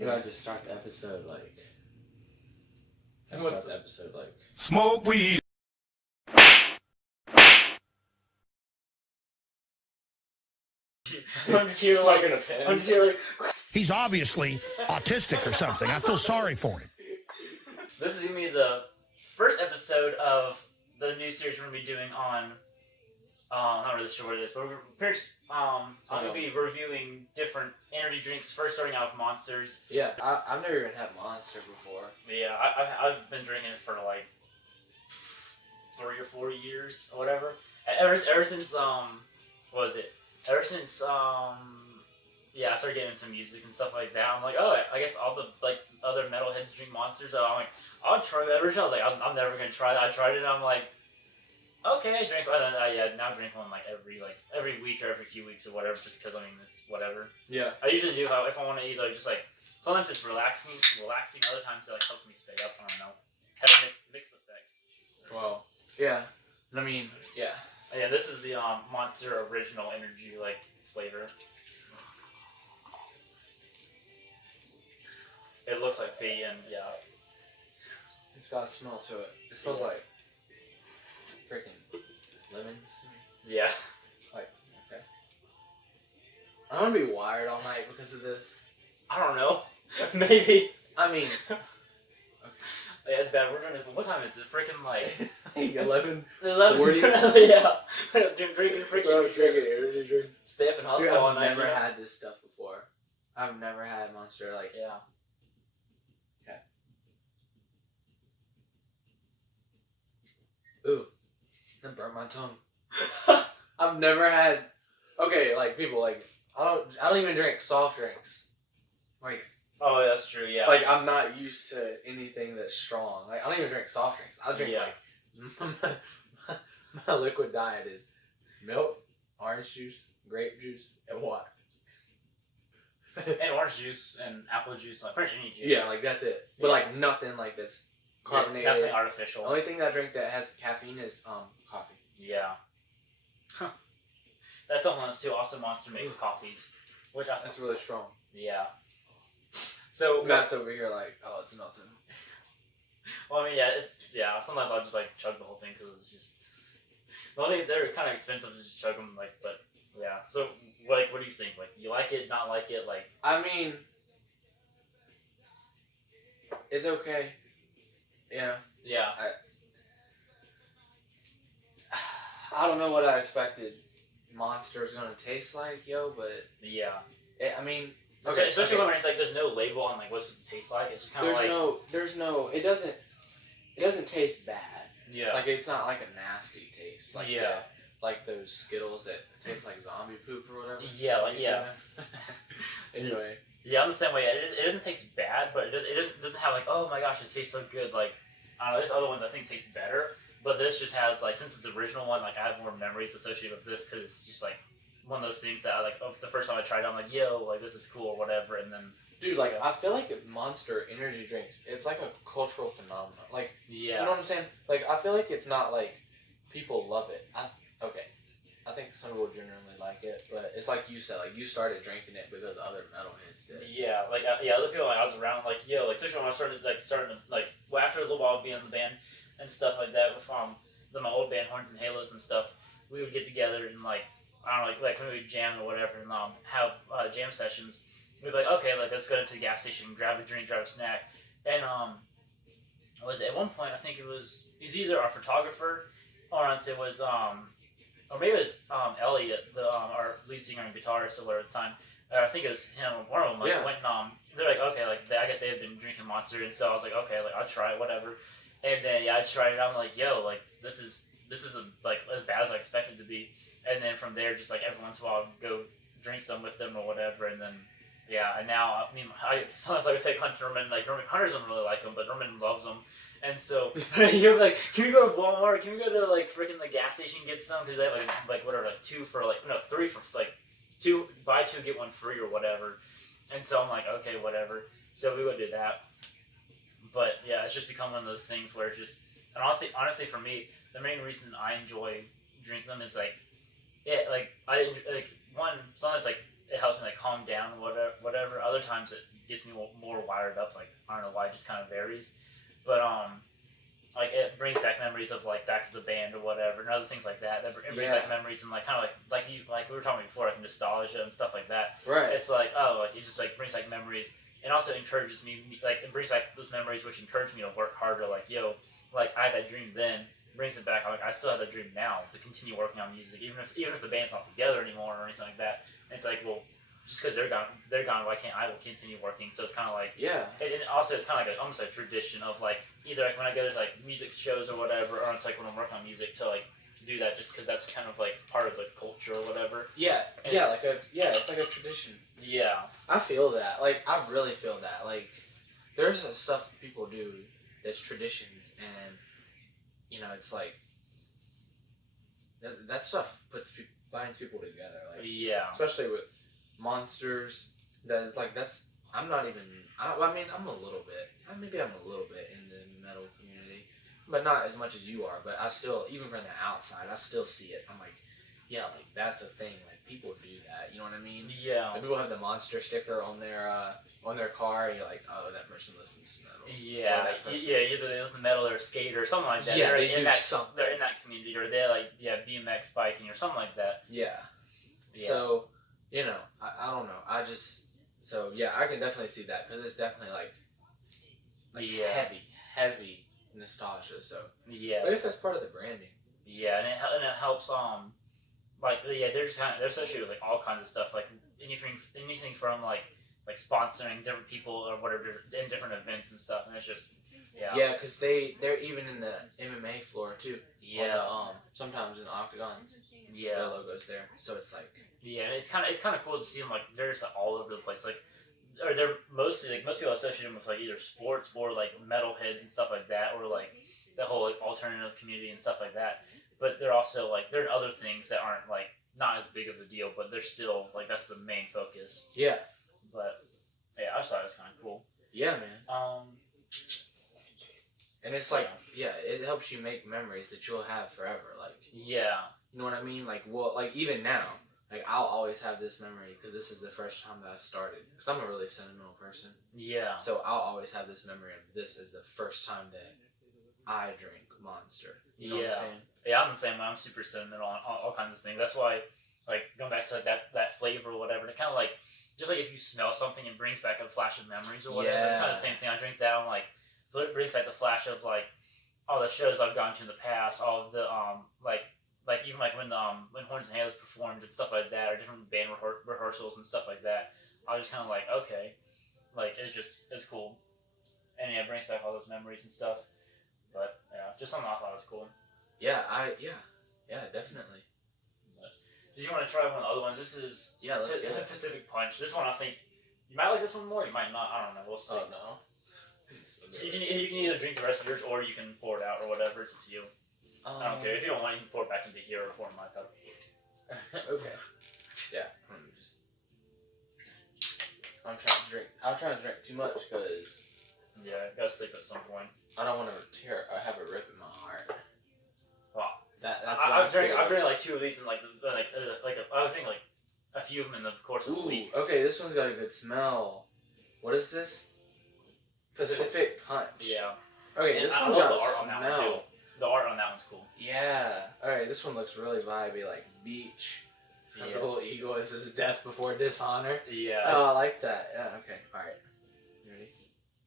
You gotta just start the episode like. Smoke weed. I'm just here like in a pen. I'm just here like. He's obviously autistic or something. I feel sorry for him. This is gonna be the first episode of the new series we're gonna be doing on. I'm not really sure what it is, but I'm gonna be reviewing different energy drinks. First, starting out with Monsters. Yeah, I've never even had Monster before. Yeah, I've been drinking it for like 3 or 4 years or whatever. Ever since what was it? Ever since yeah, I started getting into music and stuff like that. I'm like, oh, I guess all the like other metalheads drink Monsters. So I'm like, I'll try that. Originally, I was like, I'm never gonna try that. I tried it. And I'm like, okay, I drink. Now I drink one like every week or every few weeks or whatever, just because I mean it's whatever. Yeah. I usually do if I want to either just like sometimes it's relaxing. Other times it like helps me stay up. I don't know. Kind of mixed effects. Well, yeah. I mean, yeah. Yeah, this is the Monster Original Energy like flavor. It looks like pea and yeah. It's got a smell to it. It smells like freaking lemons. Yeah. Like, okay. I want to be wired all night because of this. I don't know. Maybe. I mean, okay. Yeah, it's bad. We're doing. What time is it? Freaking like 11. 40? Yeah. Drinking freaking. Drinking energy drink. Stay up and hustle all night. I've never had this stuff before. I've never had Monster like. Yeah. Okay. Ooh, that burned my tongue. I've never had. Okay, like people like I don't even drink soft drinks. Like. Oh, that's true. Yeah. Like I'm not used to anything that's strong. Like I don't even drink soft drinks. I drink like my liquid diet is milk, orange juice, grape juice, and water. And orange juice and apple juice, like pretty much any juice. Yeah, like that's it. But like nothing like this carbonated. Yeah, nothing artificial. The only thing that I drink that has caffeine is coffee. Yeah. That's something else too. Also, Monster makes coffees, which I think that's really strong. Yeah. So Matt's over here like, oh, it's nothing. Well, I mean, yeah. Sometimes I'll just like chug the whole thing because it's just. The only thing is they're kind of expensive to just chug them, like, but yeah. So, like, what do you think? Like, you like it, not like it, like? I mean, it's okay. Yeah. Yeah. I don't know what I expected Monster's gonna taste like, yo, but yeah. I mean. Okay, especially when it's like there's no label on like what it's supposed to taste like. It's just kind of like there's no. It doesn't taste bad. Yeah. Like it's not like a nasty taste. Like yeah. Like those Skittles that taste like zombie poop or whatever. Yeah, like yeah. Anyway. Yeah, I'm the same way. It doesn't taste bad, but it doesn't have like, oh my gosh, it tastes so good. Like I don't know, there's other ones I think taste better, but this just has like, since it's the original one, like I have more memories associated with this because it's just like one of those things that I like. The first time I tried it, I'm like, yo, like this is cool or whatever, and then. Dude, like I feel like Monster energy drinks, it's like a cultural phenomenon. Like, yeah. You know what I'm saying? Like I feel like it's not like people love it. I think some people generally like it, but it's like you said, like you started drinking it because other metalheads did. Yeah, like other people like I was around, like yo, like especially when I started well, after a little while being in the band and stuff like that with my old band Horns and Halos and stuff, we would get together and like I don't know, like when we would jam or whatever and have jam sessions. We'd be like, okay, like let's go to the gas station, grab a drink, grab a snack, and was at one point I think he's either our photographer or it was or maybe it was Elliot, our lead singer and guitarist or whatever at the time. I think it was him or one of them. Like, yeah. Went they're like, okay, like I guess they had been drinking Monster, and so I was like, okay, like I'll try it, whatever. And then yeah, I tried it. I'm like, yo, like this is like as bad as I expected it to be. And then from there, just like every once in a while, I'd go drink some with them or whatever, and then. Yeah, and now, I mean, sometimes I would take Hunter, like, Hunter doesn't really like them, but Herman loves them. And so, you're like, can we go to Walmart? Can we go to, like, freaking the gas station and get some? Because they have, like, whatever, like, 3 for, like, 2, buy 2, get 1 free or whatever. And so I'm like, okay, whatever. So we would do that. But, yeah, it's just become one of those things where it's just, and honestly, for me, the main reason I enjoy drinking them is, like, yeah, like, sometimes, like, it helps me like calm down, whatever. Other times it gets me more wired up. Like I don't know why, it just kind of varies. But like it brings back memories of like back to the band or whatever, and other things like that. It brings back memories and like kind of like we were talking before, like nostalgia and stuff like that. Right. It's like like it just like brings back memories, and also encourages me, like it brings back those memories which encourage me to work harder. Like like I had that dream then, brings it back. Like I still have that dream now to continue working on music, even if the band's not together anymore or anything like that. And it's like, well, just because they're gone, why can't I will continue working? So it's kind of like and also it's kind of like almost a tradition of like either like when I go to like music shows or whatever, or it's like when I'm working on music to like do that just because that's kind of like part of the culture or whatever. It's like a tradition. Yeah, I feel that. Like I really feel that. Like there's stuff people do that's traditions, and it's like that stuff binds people together. Like especially with monsters. That's like I'm not even. I mean, I'm a little bit. Maybe I'm a little bit in the metal community, but not as much as you are. But I still, even from the outside, I still see it. I'm like, yeah, like that's a thing. Like people do that. You know what I mean? Yeah. Like, people have the monster sticker on their car, and you're like, oh, that person listens to metal. Yeah, either they listen to metal or skate or something like that. Yeah, they're they in do that, something. They're in that community, or they're like BMX biking or something like that. Yeah. So, I don't know. I can definitely see that because it's definitely like heavy nostalgia. So I guess that's part of the branding. Yeah, and it helps. They're associated with like all kinds of stuff, like anything from like sponsoring different people or whatever in different events and stuff, and it's just because they're even in the MMA floor too. Sometimes in the octagons. Their logo's there, so it's like and it's kind of cool to see them like they're just all over the place, like or they're mostly like most people associate them with like either sports or like metalheads and stuff like that, or like the whole like alternative community and stuff like that. But they're also like they're in other things that aren't like not as big of a deal, but they're still like that's the main focus. Yeah. But I just thought it was kind of cool. Yeah, man. And it's like it helps you make memories that you'll have forever. Like you know what I mean? Like even now, like I'll always have this memory because this is the first time that I started. Because I'm a really sentimental person. Yeah. So I'll always have this memory of this as the first time that I drank Monster. You know what I'm saying? Yeah, I'm the same way. I'm super sentimental on all kinds of things. That's why, like, going back to like that flavor or whatever, it kind of like, just like if you smell something, it brings back a flash of memories or whatever. It's kind of the same thing. I drink that, I'm like, it brings back the flash of like all the shows I've gone to in the past, all of the like even like when Horns and Halos performed and stuff like that, or different band rehearsals and stuff like that. I was just kind of like, okay, like it's cool, and it brings back all those memories and stuff. But just something I thought was cool. Yeah, definitely. But, did you want to try one of the other ones? This is let's get it. Pacific Punch. This one I think you might like this one more. You might not. I don't know. We'll see. Oh no. You can either drink the rest of yours or you can pour it out or whatever. It's up to you. I don't care. If you don't want it, you can pour it back into here or pour it in my cup. Okay. Yeah. I'm trying to drink too much because gotta sleep at some point. I don't want to have a rip in my heart. Wow. That's I've drank like 2 of these and I would drink like a few of them in the course of a week. Okay, this one's got a good smell. What is this? Pacific Punch. Yeah. Okay, this one's got the art on that one too. The art on that one's cool. Yeah. Alright, this one looks really vibey, like beach. It's got the little eagle. It says death before dishonor. Yeah. Oh, I like that. Yeah, okay. Alright. You ready?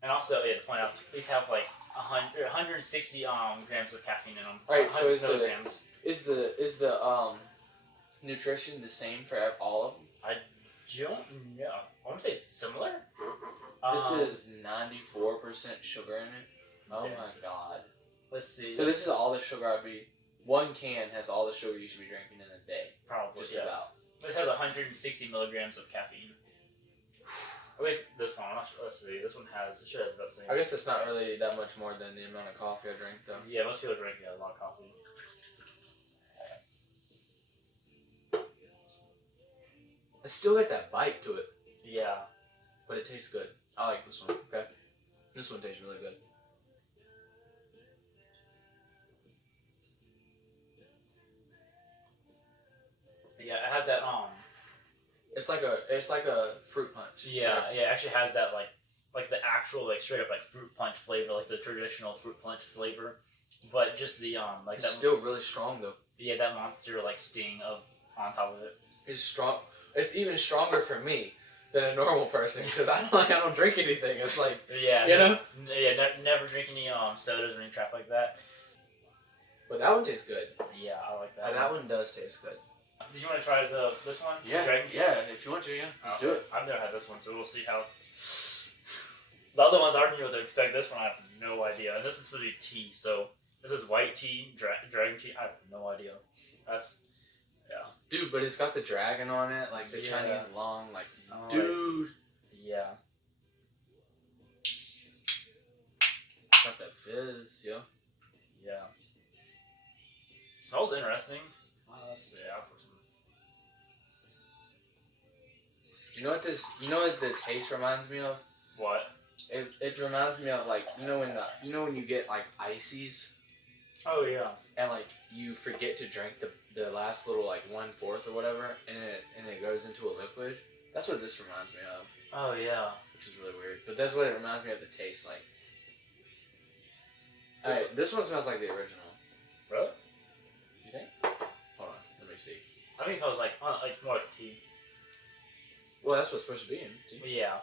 And also, to point out, these have like 160 grams of caffeine in them. Alright, so is the nutrition the same for all of them? I don't know. I want to say it's similar. This is 94% sugar in it. Oh my god. Let's see. So this is all the sugar one can has all the sugar you should be drinking in a day. Probably, just about. This has 160 milligrams of caffeine. At least this one. I'm not sure. Let's see. This one has. It should have about the same. I guess it's not really that much more than the amount of coffee I drink, though. Yeah, most people drink a lot of coffee. I still get that bite to it. Yeah. But it tastes good. I like this one. Okay. This one tastes really good. Yeah, it has that It's like a fruit punch. Yeah, yeah. It actually has that like the actual like straight up like fruit punch flavor, like the traditional fruit punch flavor, but just the like it's that. Still really strong though. Yeah, that monster like sting of on top of it. It's strong. It's even stronger for me than a normal person because I don't drink anything. It's like yeah, never drink any sodas or any crap like that. But that one tastes good. Yeah, I like that. That one does taste good. Did you want to try this one? Yeah, if you want to, let's do it. I've never had this one, so we'll see how. The other ones I don't know what to expect. This one I have no idea, and this is supposed to be tea. So this is white tea, dragon tea. I have no idea. That's dude. But it's got the dragon on it, like the Chinese long, like dude. Yeah. Got that fizz, yo. Yeah. Smells interesting. Let's see. I'll put some. You know what the taste reminds me of? What? It reminds me of like when you get like ices. Oh yeah. And like you forget to drink the last little like 1/4 or whatever, and it goes into a liquid. That's what this reminds me of. Oh yeah. Which is really weird, but that's what it reminds me of the taste like. Alright, this one smells like the original. Really? You think? Hold on, let me see. I think it smells like more like tea. Well, that's what's supposed to be in tea. Yeah.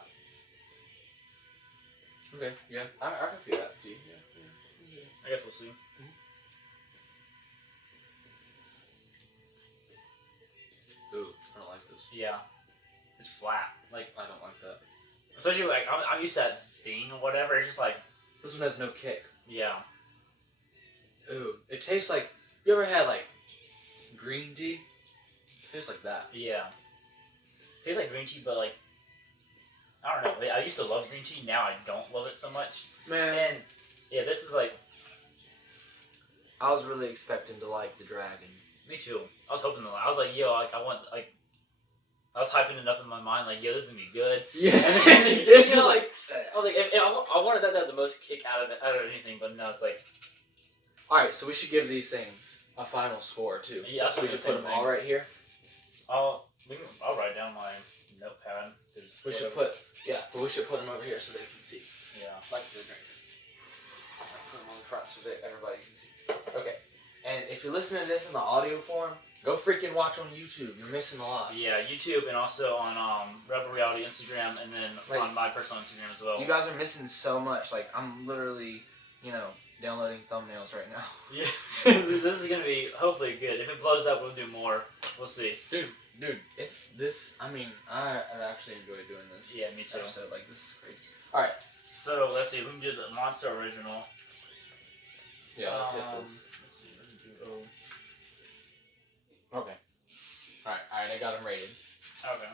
Okay, yeah, I can see that tea. Yeah. I guess we'll see. Ooh, I don't like this. Yeah. It's flat. Like I don't like that. Especially like I'm used to that sting or whatever. It's just like this one has no kick. Yeah. Ooh, it tastes like. You ever had like green tea? It tastes like that. Yeah. It tastes like green tea, but like I don't know. I used to love green tea. Now I don't love it so much. Man. And yeah, this is like. I was really expecting to like the dragon. Me too. I was hoping. I was like, yo, like I want like. I was hyping it up in my mind, like, yo, this is gonna be good. Yeah. And then you know, like, I was like, I wanted that to have the most kick out of anything, but no, it's like. All right, so we should give these things a final score too. Yeah, so we should put them all right here. I'll write down my notepad. We should put but we should put them over here so they can see. Yeah. Like the drinks. Put them on the front so that everybody can see. Okay. And if you're listening to this in the audio form, go freaking watch on YouTube. You're missing a lot. Yeah, YouTube and also on Rebel Reality Instagram and then on my personal Instagram as well. You guys are missing so much. Like I'm literally, downloading thumbnails right now. Yeah. This is gonna be hopefully good. If it blows up, we'll do more. We'll see. Dude, it's this. I mean, I've actually enjoyed doing this. Yeah, me too. Episode. Like this is crazy. All right. So let's see. We can do the Monster Original. Yeah, let's hit this. Let's see. What did you do? Okay. All right. I got them rated. Okay.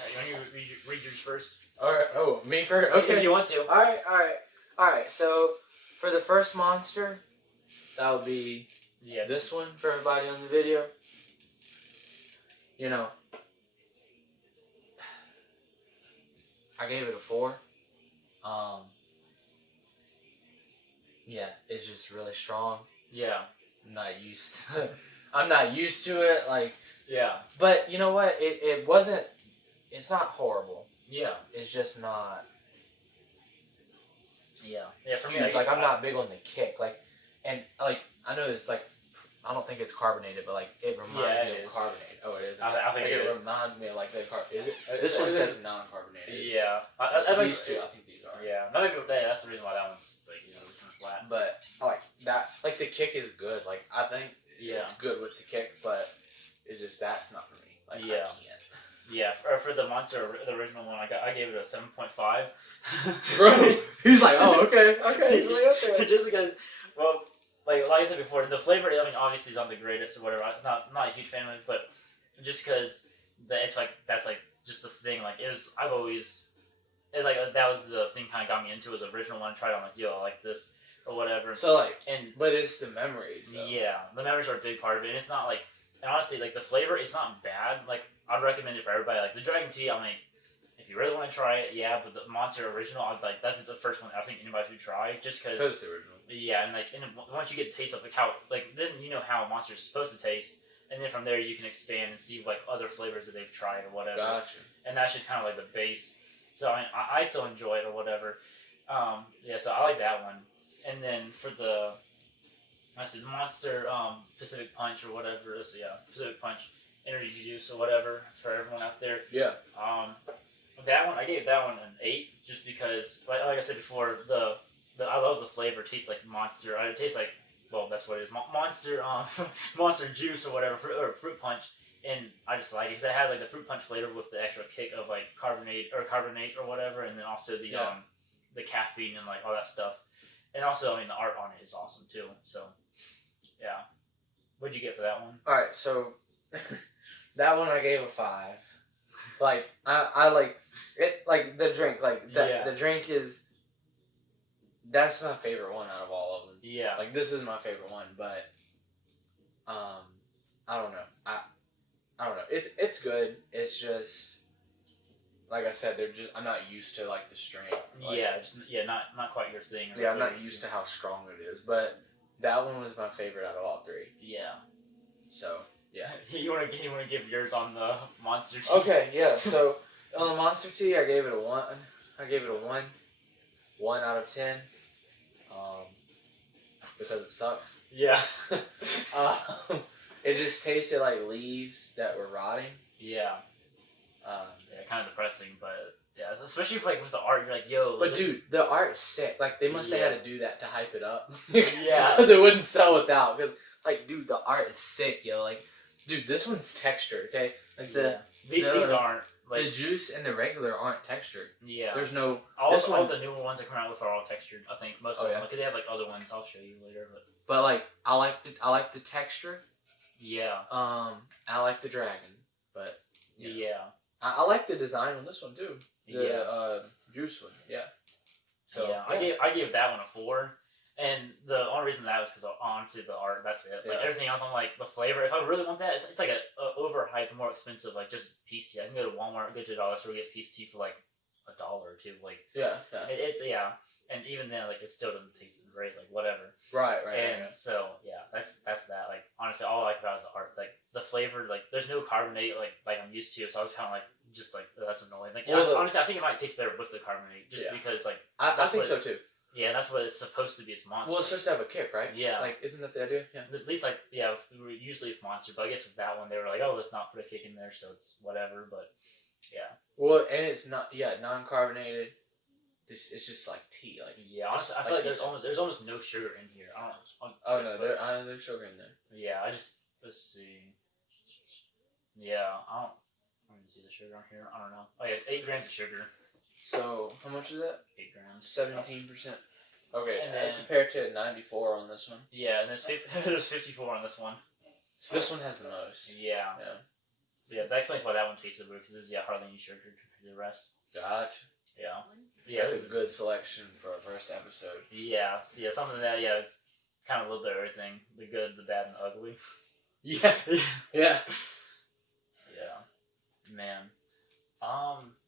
Alright, you want to read yours first? Alright, oh, me first? Okay. If you want to. Alright, so for the first monster, that would be this one for everybody on the video. I gave it a 4. Yeah, it's just really strong. Yeah. I'm not used to it, like. Yeah. But you know what? It's not horrible. Yeah. It's just not. Yeah. Yeah, for me, it's like I'm not big on the kick. Like, and like, I know it's like, I don't think it's carbonated, but like, it reminds me of carbonated. Oh, it is. I think it reminds me of like the Is it? This one says non-carbonated. Yeah. These two, I think these are. Yeah. Maybe that's the reason why that one's just like, flat. But I like that. Like, the kick is good. Like, I think it's good with the kick, but it's just that's not for me. Like, I can't. Yeah, for the monster, the original one, I gave it a 7.5. Bro, he's like, oh, okay, he's really up there. Just because, well, like I said before, the flavor, I mean, obviously is not the greatest or whatever. I'm not a huge fan of it, but just because it's like that's like just the thing. Like it's like that was the thing kind of got me into it, was the original one. I tried it, I'm like, yo, I like this or whatever. So like, but it's the memories. Though. Yeah, the memories are a big part of it, and it's not like, and honestly, like the flavor, it's not bad. Like, I'd recommend it for everybody. Like the dragon tea, I mean, if you really want to try it, yeah. But the monster original, I'd like that's the first one I think anybody should try, just because. Because it's the original. Yeah, and like, once you get the taste of like how, like then you know how a monster is supposed to taste. and then from there you can expand and see like other flavors that they've tried or whatever. Gotcha. And that's just kind of like the base. So I still enjoy it or whatever. So I like that one. And then for the Monster Pacific Punch or whatever. So yeah, Pacific Punch energy juice or whatever for everyone out there. Yeah. That one I gave that one an 8 just because, like I said before, the I love the flavor. It tastes like Monster. It tastes like, well, that's what it is. Monster Monster juice or whatever, fruit punch. And I just like it because it has like the fruit punch flavor with the extra kick of like carbonate or whatever, and then also the caffeine and like all that stuff. And also, I mean, the art on it is awesome too. So, yeah. What'd you get for that one? All right, so that one I gave a 5. Like I like it. Like the drink. Like the drink is. That's my favorite one out of all of them. Yeah. Like this is my favorite one, but I don't know. I don't know. It's good. It's just like I said, I'm not used to like the strength. Like, not quite your thing. Yeah, I'm not used to how strong it is, but that one was my favorite out of all 3. Yeah. So yeah. you wanna give yours on the Monster Tea? Okay, yeah. So on the Monster Tea, I gave it a 1. I gave it a 1. 1 out of 10. Because it sucked. Yeah. It just tasted like leaves that were rotting. Yeah. Kind of depressing, but yeah, especially like with the art, you're like, yo. But dude, the art's sick. Like they must have had to do that to hype it up. Yeah. Because it wouldn't sell without. Because like, dude, the art is sick, yo. Like, dude, this one's textured. Okay, like these aren't. Like, the juice and the regular aren't textured. Yeah. There's no. All the newer ones that come out with are all textured. I think most of them. Like, they have like other ones. I'll show you later. But like, I like the texture. Yeah. I like the dragon, but yeah. I like the design on this one too. The juice one. Yeah. So yeah, I gave that one a 4. And the only reason that was because honestly the art, that's it. Like everything else, I'm like the flavor. If I really want that, it's like a overhyped, more expensive, like just peach tea. I can go to Walmart, go to the dollar store, get peach tea for like $1 or $2. Like it's and even then, like it still doesn't taste great. Like whatever. Right. And so that's that. Like honestly, all I like about it is the art. Like the flavor, like there's no carbonate like I'm used to. So I was kind of like just like that's annoying. Like honestly, I think it might taste better with the carbonate, just because like I think so too. Yeah, that's what it's supposed to be. It's Monster. Well, it's supposed to have a kick, right? Yeah. Like, isn't that the idea? Yeah. At least, like, usually with Monster, but I guess with that one, they were like, oh, let's not put a kick in there, so it's whatever, but, yeah. Well, and it's not, non-carbonated. It's just like tea. Like honestly, I feel like there's almost no sugar in here. I don't know. There's sugar in there. Yeah, let's see. Yeah, I don't see the sugar on here. I don't know. Oh, yeah, 8 grams of sugar. So, how much is that? 8 grams. 17%. Okay, and then, compared to 94 on this one. Yeah, and there's 54 on this one. So this one has the most. Yeah. Yeah, that explains why that one tasted weird, because there's hardly any sugar compared to the rest. Gotcha. Yeah. That's a good selection for our first episode. Yeah, something that, it's kind of a little bit of everything. The good, the bad, and the ugly. Yeah. Yeah. Man.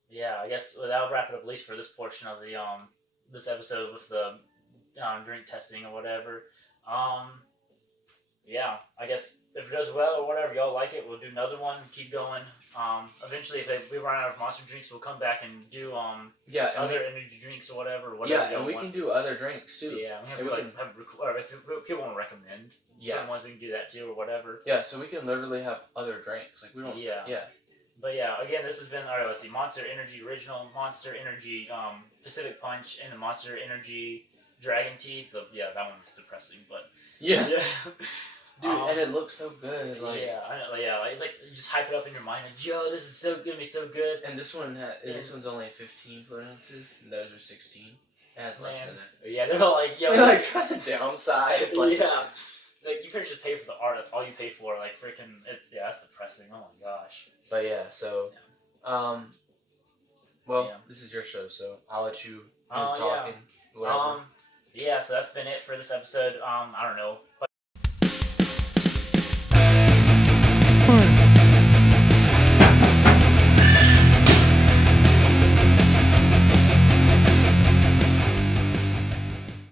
Yeah, I guess that'll wrap it up at least for this portion of the this episode with the drink testing or whatever. Yeah, I guess if it does well or whatever, y'all like it, we'll do another one. Keep going. Eventually, if we run out of monster drinks, we'll come back and do other energy drinks or whatever. Yeah, and we can do other drinks too. Yeah, if people want to recommend some ones, we can do that too or whatever. Yeah, so we can literally have other drinks. Like we don't. Yeah. But again, this has been let's see, Monster Energy Original, Monster Energy Pacific Punch, and the Monster Energy Dragon Tea. That one's depressing, but yeah. Dude, and it looks so good. Like I know. Like, it's like you just hype it up in your mind, like, yo, this is gonna be so good. And this one's only 15 fluid ounces, and those are 16. It has less than it. Yeah, they're like, yo, they're like trying to downsize. Like, It's like you could just pay for the art. That's all you pay for. Like freaking, that's depressing. Oh my gosh. But this is your show, so I'll let you talking. Whatever. So that's been it for this episode. I don't know.